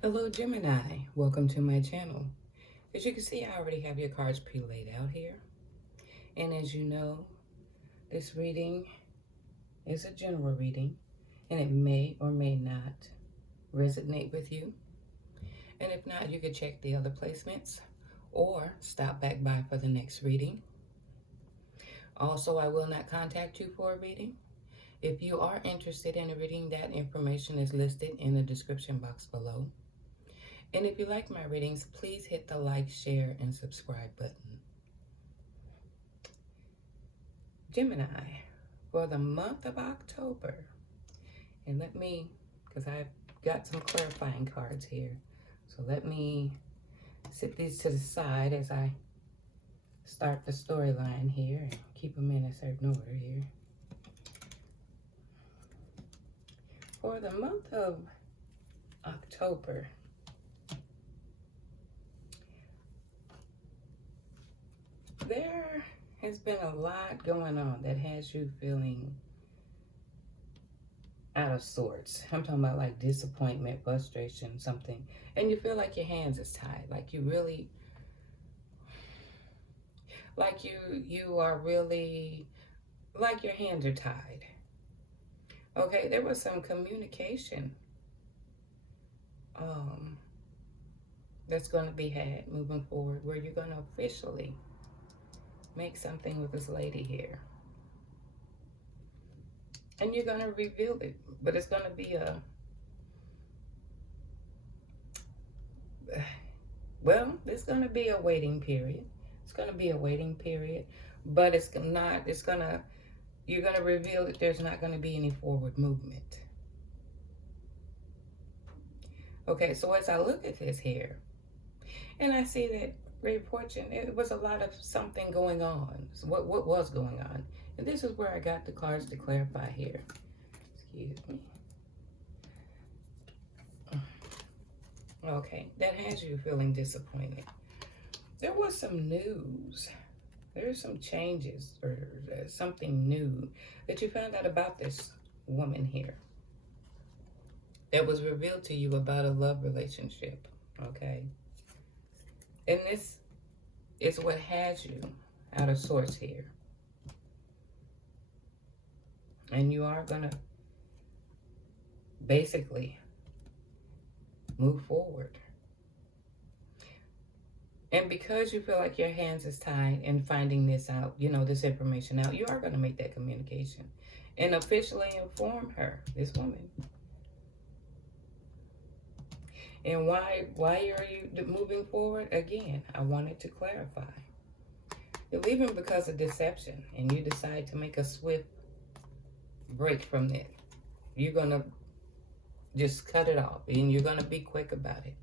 Hello Gemini, welcome to my channel. As you can see, I already have your cards pre-laid out here. And as you know, this reading is a general reading and it may or may not resonate with you. And if not, you can check the other placements or stop back by for the next reading. Also, I will not contact you for a reading. If you are interested in a reading, that information is listed in the description box below. And if you like my readings, please hit the like, share, and subscribe button. Gemini, for the month of October. And let me, because I've got some clarifying cards here. So let me sit these to the side as I start the storyline here and keep them in a certain order here. For the month of October, there has been a lot going on that has you feeling out of sorts. I'm talking about like disappointment, frustration, something. And you feel like your hands is tied. Like you really, like you are really, like your hands are tied. Okay, there was some communication that's going to be had moving forward where you're going to officially make something with this lady here. And you're going to reveal it, but it's going to be there's going to be a waiting period. It's going to be a waiting period, but you're going to reveal that there's not going to be any forward movement. Okay, so as I look at this here, and I see that Great Fortune, it was a lot of something going on. So what was going on? And this is where I got the cards to clarify here. Excuse me. Okay, that has you feeling disappointed. There was some news. There's some changes or something new that you found out about this woman here that was revealed to you about a love relationship, okay? And this is what has you out of sorts here. And you are going to basically move forward. And because you feel like your hands is tied in finding this out, this information out, you are going to make that communication and officially inform her, this woman. And why are you moving forward? Again, I wanted to clarify. You're leaving because of deception, and you decide to make a swift break from that. You're going to just cut it off, and you're going to be quick about it.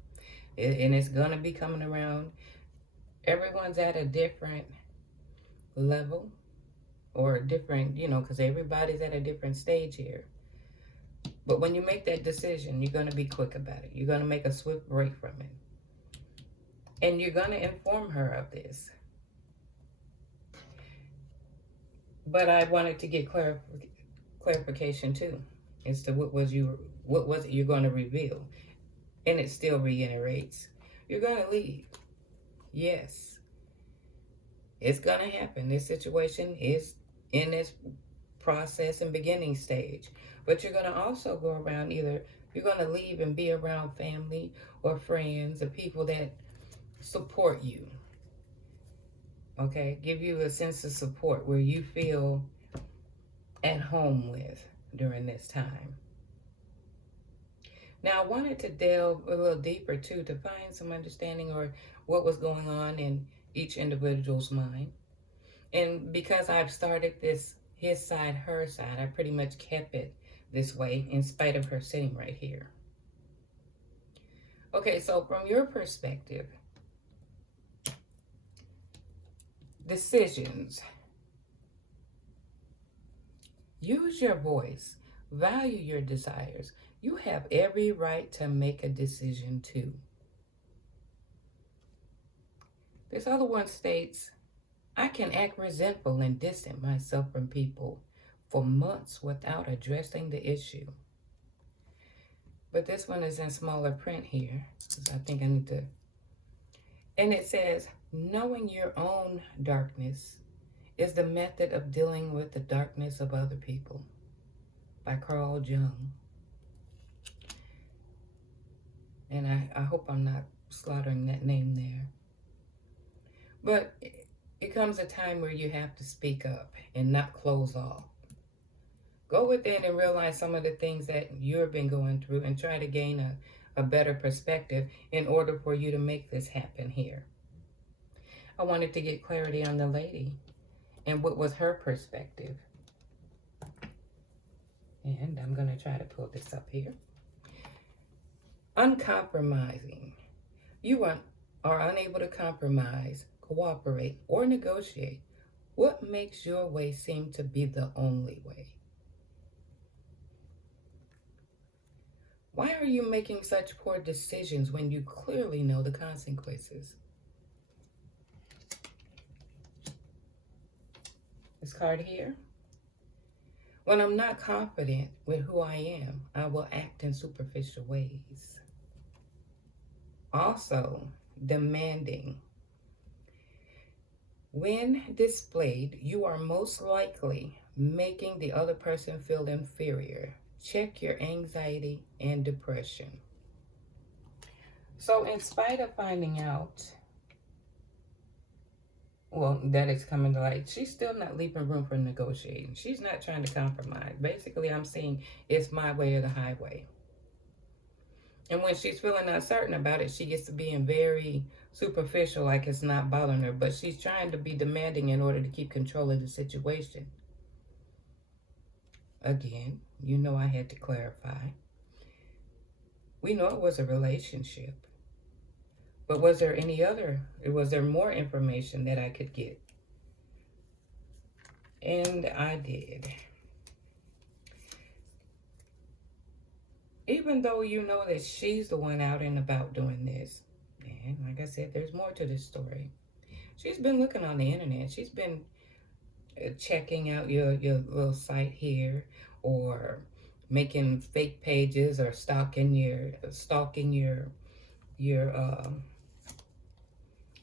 And it's going to be coming around. Everyone's at a different level or a different, because everybody's at a different stage here. But when you make that decision, you're going to be quick about it. You're going to make a swift break from it. And you're going to inform her of this. But I wanted to get clarification too as to what was it you're going to reveal. And it still reiterates, you're going to leave. Yes. It's going to happen. This situation is in this process and beginning stage. But you're going to also go around you're going to leave and be around family or friends or people that support you. Okay? Give you a sense of support where you feel at home with during this time. Now, I wanted to delve a little deeper, too, to find some understanding or what was going on in each individual's mind. And because I've started this, his side, her side, I pretty much kept it this way in spite of her sitting right here. Okay, so from your perspective, decisions. Use your voice. Value your desires. You have every right to make a decision too. This other one states, I can act resentful and distant myself from people for months without addressing the issue. But this one is in smaller print here. So I think I need to. And it says, knowing your own darkness is the method of dealing with the darkness of other people, by Carl Jung. And I hope I'm not slaughtering that name there. But it comes a time where you have to speak up and not close off. Go within and realize some of the things that you've been going through and try to gain a better perspective in order for you to make this happen here. I wanted to get clarity on the lady and what was her perspective. And I'm going to try to pull this up here. Uncompromising. You are unable to compromise, cooperate, or negotiate. What makes your way seem to be the only way? Why are you making such poor decisions when you clearly know the consequences? This card here. When I'm not confident with who I am, I will act in superficial ways. Also, demanding. When displayed, you are most likely making the other person feel inferior. Check your anxiety and depression. So in spite of finding out, well, that it's coming to light, she's still not leaving room for negotiating. She's not trying to compromise. Basically, I'm saying it's my way or the highway. And when she's feeling uncertain about it, she gets to being very superficial, like it's not bothering her. But she's trying to be demanding in order to keep control of the situation. Again, you know I had to clarify. We know it was a relationship. But was there more information that I could get? And I did. Even though you know that she's the one out and about doing this, and like I said, there's more to this story. She's been looking on the internet. She's been checking out your little site here, or making fake pages, or stalking your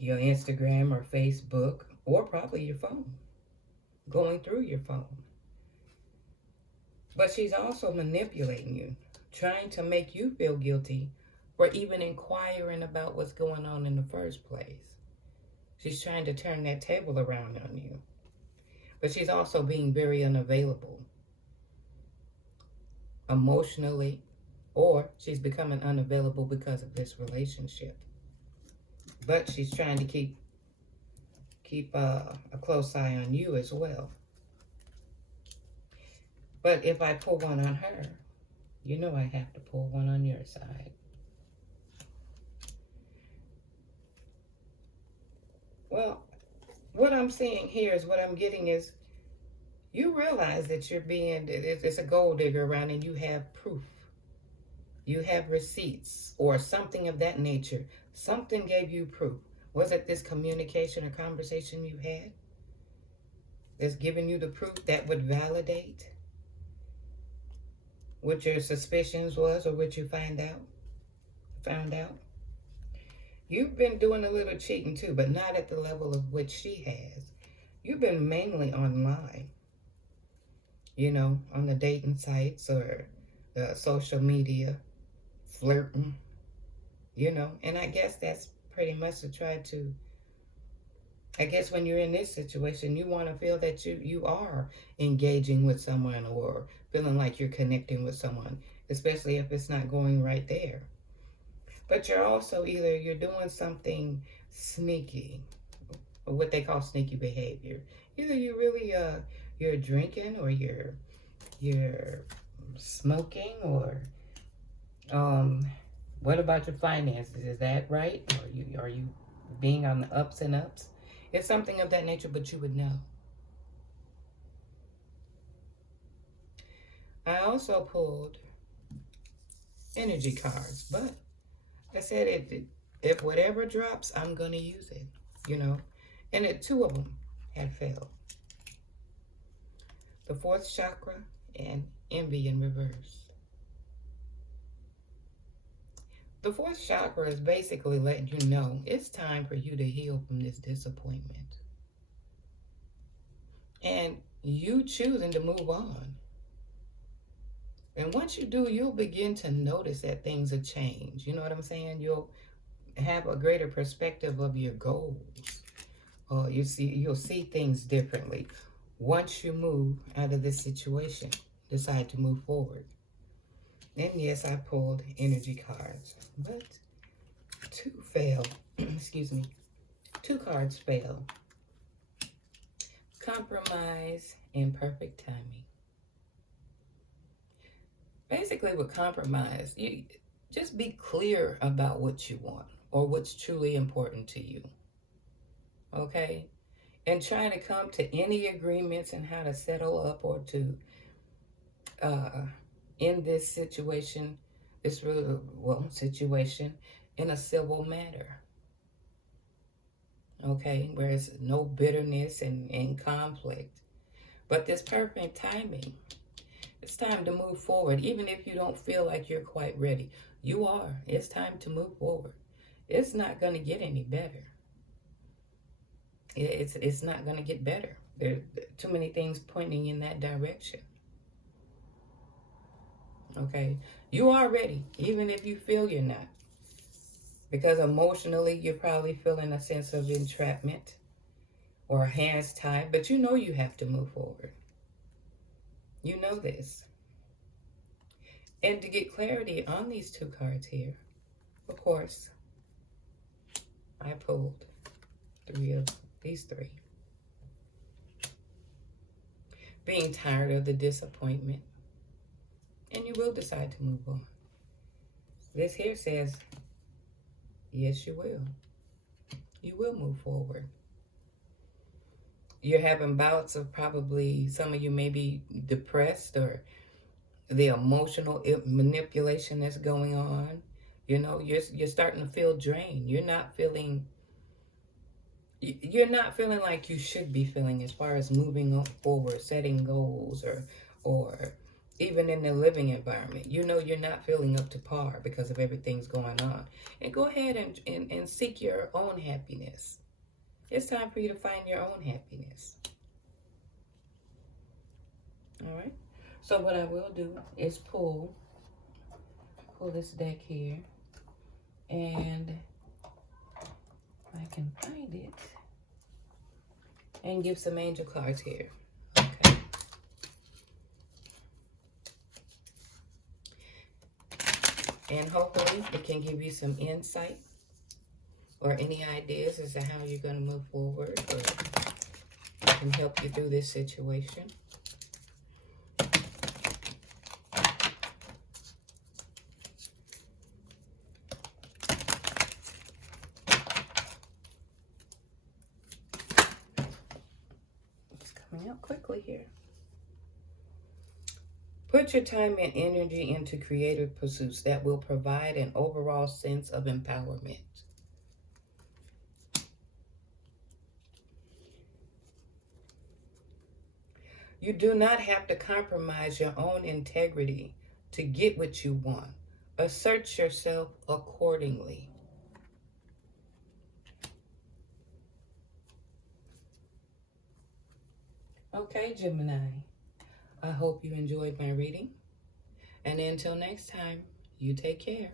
Instagram or Facebook, or probably your phone, going through your phone. But she's also manipulating you, trying to make you feel guilty for even inquiring about what's going on in the first place. She's trying to turn that table around on you. But she's also being very unavailable emotionally, or she's becoming unavailable because of this relationship. But she's trying to keep a close eye on you as well. But if I pull one on her, you know I have to pull one on your side. Well, what I'm seeing here is, what I'm getting is, you realize that it's a gold digger around, and you have proof. You have receipts or something of that nature. Something gave you proof. Was it this communication or conversation you had that's giving you the proof that would validate what your suspicions was, or what you found out? You've been doing a little cheating too, but not at the level of which she has. You've been mainly online, on the dating sites or social media, flirting, and I guess that's pretty much to try to, I guess when you're in this situation, you want to feel that you are engaging with someone, or feeling like you're connecting with someone, especially if it's not going right there. But you're also you're doing something sneaky, or what they call sneaky behavior. Either you really you're drinking, or you're smoking, or what about your finances? Is that right? Or are you being on the ups and ups? It's something of that nature, but you would know. I also pulled energy cards, but I said if whatever drops, I'm going to use it, And two of them had failed. The fourth chakra and envy in reverse. The fourth chakra is basically letting you know it's time for you to heal from this disappointment. And you choosing to move on. And once you do, you'll begin to notice that things have changed. You know what I'm saying? You'll have a greater perspective of your goals. You'll see things differently. Once you move out of this situation, decide to move forward. And yes, I pulled energy cards, but two failed. Excuse me. Two cards failed. Compromise and perfect timing. Basically, with compromise, you just be clear about what you want or what's truly important to you. Okay? And trying to come to any agreements and how to settle up or to in this situation, situation in a civil matter. Okay? Where there's no bitterness and conflict. But this perfect timing, it's time to move forward. Even if you don't feel like you're quite ready, you are. It's time to move forward. It's not going to get any better. It's not going to get better. There are too many things pointing in that direction. Okay? You are ready, even if you feel you're not. Because emotionally, you're probably feeling a sense of entrapment or hands tied, but you know you have to move forward. You know this. And to get clarity on these two cards here, of course, I pulled these three. Being tired of the disappointment. And you will decide to move on. This here says, yes, you will. You will move forward. You're having bouts of probably, some of you may be depressed or the emotional manipulation that's going on. You know, you're starting to feel drained. You're not feeling like you should be feeling as far as moving forward, setting goals, or even in the living environment. You know you're not feeling up to par because of everything's going on. And go ahead and seek your own happiness. It's time for you to find your own happiness. All right? So what I will do is pull this deck here. And if I can find it. And give some angel cards here. Okay. And hopefully it can give you some insight or any ideas as to how you're going to move forward, or can help you through this situation. It's coming out quickly here. Put your time and energy into creative pursuits that will provide an overall sense of empowerment. You do not have to compromise your own integrity to get what you want. Assert yourself accordingly. Okay, Gemini. I hope you enjoyed my reading. And until next time, you take care.